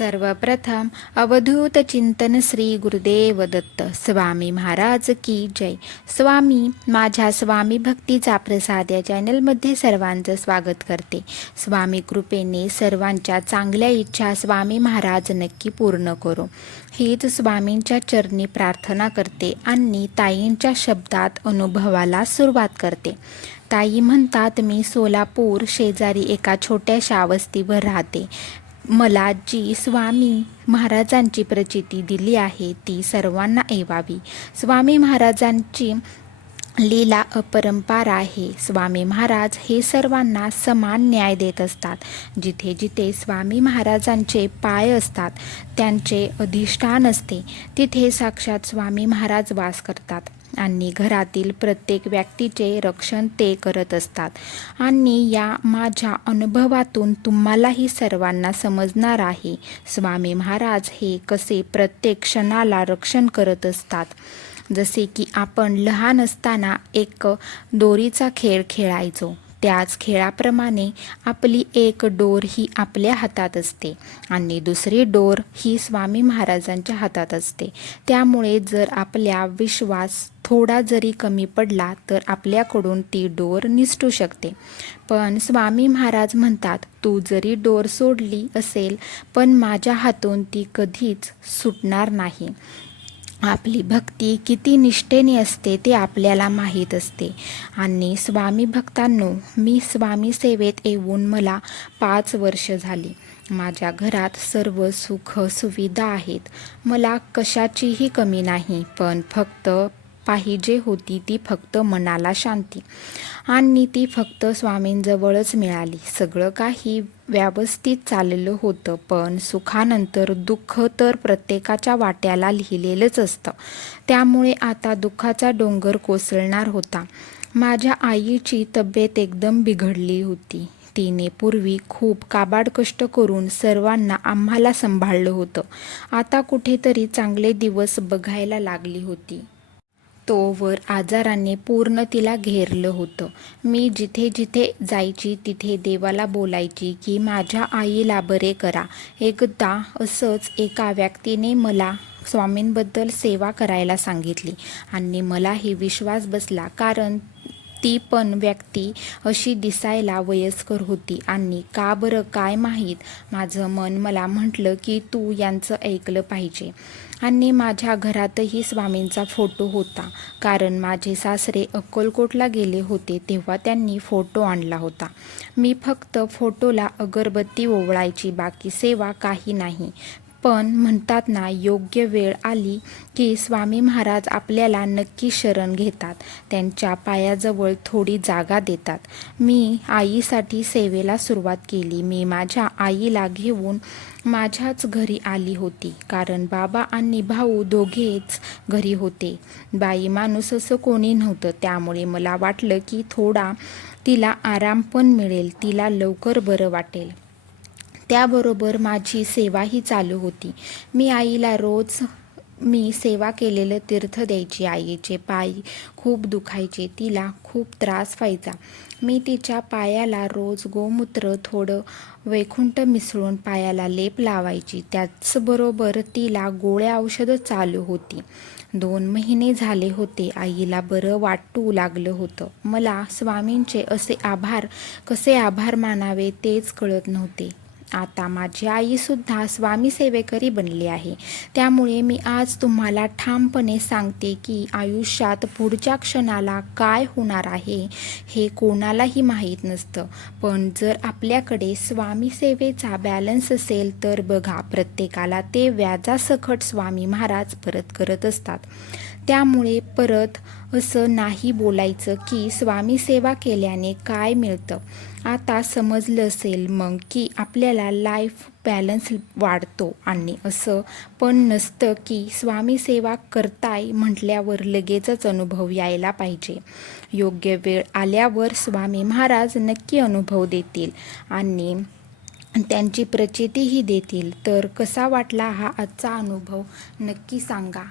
सर्वप्रथम अवधूत चिंतन श्री गुरुदेव दत्त. स्वामी महाराज की जय. स्वामी माझ्या स्वामी भक्तीचा प्रसाद या चॅनलमध्ये सर्वांचं स्वागत करते. स्वामी कृपेने सर्वांच्या चांगल्या इच्छा स्वामी महाराज नक्की पूर्ण करो. हीच स्वामींच्या चरणी प्रार्थना करते आणि ताईंच्या शब्दात अनुभवाला सुरुवात करते. ताई म्हणतात मी सोलापूर शेजारी एका छोट्याशा वस्तीवर राहते. मला जी स्वामी महाराजांची प्रचिती दिली आहे ती सर्वांना येवावी स्वामी महाराजांची लीला अपरंपार आहे. स्वामी महाराज हे सर्वांना समान न्याय देत असतात. जिथे जिथे स्वामी महाराजांचे पाय असतात त्यांचे अधिष्ठान असते तिथे साक्षात स्वामी महाराज वास करतात. आणि घरातील प्रत्येक व्यक्तीचे रक्षण ते करत असतात. आणि या माझ्या अनुभवातून तुम्हालाही सर्वांना समजणार आहे स्वामी महाराज हे कसे प्रत्येक क्षणाला रक्षण करत असतात. जसे की आपण लहान असताना एक दोरीचा खेळ खेळायचो. त्याच खेळाप्रमाणे आपली एक डोर ही आपल्या हातात असते आणि दुसरी डोर ही स्वामी महाराजांच्या हातात असते. त्यामुळे जर आपल्या विश्वास थोडा जरी कमी पडला तर आपल्याकडून ती डोर निसटू शकते. पण स्वामी महाराज म्हणतात तू जरी डोर सोडली असेल पण माझ्या हातून ती कधीच सुटणार नाही. आपली भक्ती किती निष्ठेने असते ते आपल्याला माहीत असते. आणि स्वामी भक्तांनो मी स्वामी सेवेत येऊन मला पाच वर्ष झाली. माझ्या घरात सर्व सुख सुविधा आहेत. मला कशाचीही कमी नाही पण फक्त पाहिजे होती ती फक्त मनाला शांती. आणि ती फक्त स्वामींजवळच मिळाली. सगळं काही व्यवस्थित चाललं होतं पण सुखानंतर दुःख तर प्रत्येकाच्या वाट्याला लिहिलेलंच असतं. त्यामुळे आता दुःखाचा डोंगर कोसळणार होता. माझ्या आईची तब्येत एकदम बिघडली होती. तिने पूर्वी खूप काबाड कष्ट करून सर्वांना आम्हाला सांभाळलं होतं. आता कुठेतरी चांगले दिवस बघायला लागली होती. तोवर आजाराने पूर्ण तिला घेरलं होतं. मी जिथे जिथे जायची तिथे देवाला बोलायची की माझ्या आईला बरे करा. एकदा असंच एका व्यक्तीने मला स्वामींबद्दल सेवा करायला सांगितली आणि मलाही विश्वास बसला. कारण ती पण व्यक्ती अशी दिसायला वयस्कर होती. आणि का बरं काय माहीत? माझं मन मला म्हटलं की तू यांचं ऐकलं पाहिजे. आणि माझ्या घरातही स्वामींचा फोटो होता. कारण माझे सासरे अक्कलकोटला गेले होते तेव्हा त्यांनी फोटो आणला होता. मी फक्त फोटोला अगरबत्ती ओवळायची बाकी सेवा काही नाही. पण म्हणतात ना योग्य वेळ आली की स्वामी महाराज आपल्याला नक्की शरण घेतात. त्यांच्या पायाजवळ थोडी जागा देतात. मी आईसाठी सेवेला सुरुवात केली. मी माझ्या आईला घेऊन माझ्याच घरी आली होती. कारण बाबा आणि भाऊ दोघेच घरी होते. बाई माणूस असं कोणी नव्हतं. त्यामुळे मला वाटलं की थोडा तिला आराम पण मिळेल. तिला लवकर बरं वाटेल. त्याबरोबर माझी सेवाही चालू होती. मी आईला रोज मी सेवा केलेलं तीर्थ द्यायची आईचे पाय खूप दुखायचे तिला खूप त्रास व्हायचा. मी तिच्या पायाला रोज गोमूत्र थोडं वैकुंठ मिसळून पायाला लेप लावायची. त्याचबरोबर तिला गोळ्या औषधं चालू होती. दोन महिने झाले होते. आईला बरं वाटू लागलं होतं. मला स्वामींचे असे आभार कसे आभार मानावे तेच कळत नव्हते. आता माझी आईसुद्धा स्वामी सेवेकरी बनली आहे. त्यामुळे मी आज तुम्हाला ठामपणे सांगते की आयुष्यात पुढच्या क्षणाला काय होणार आहे हे कोणालाही माहीत नसतं. पण जर आपल्याकडे स्वामी सेवेचा बॅलन्स असेल तर बघा प्रत्येकाला ते व्याजासकट स्वामी महाराज परत करत असतात. त्यामुळे परत असं नाही बोलायचं की स्वामी सेवा केल्याने काय मिळतं. आता समजलं असेल मग की आपल्याला लाईफ बॅलन्स वाढतो आणि असं पण नसतं की स्वामी सेवा करताय म्हटल्यावर लगेचच अनुभव यायला पाहिजे. योग्य वेळ आल्यावर स्वामी महाराज नक्की अनुभव देतील आणि त्यांची प्रचितीही देतील. तर कसा वाटला हा आजचा अनुभव नक्की सांगा.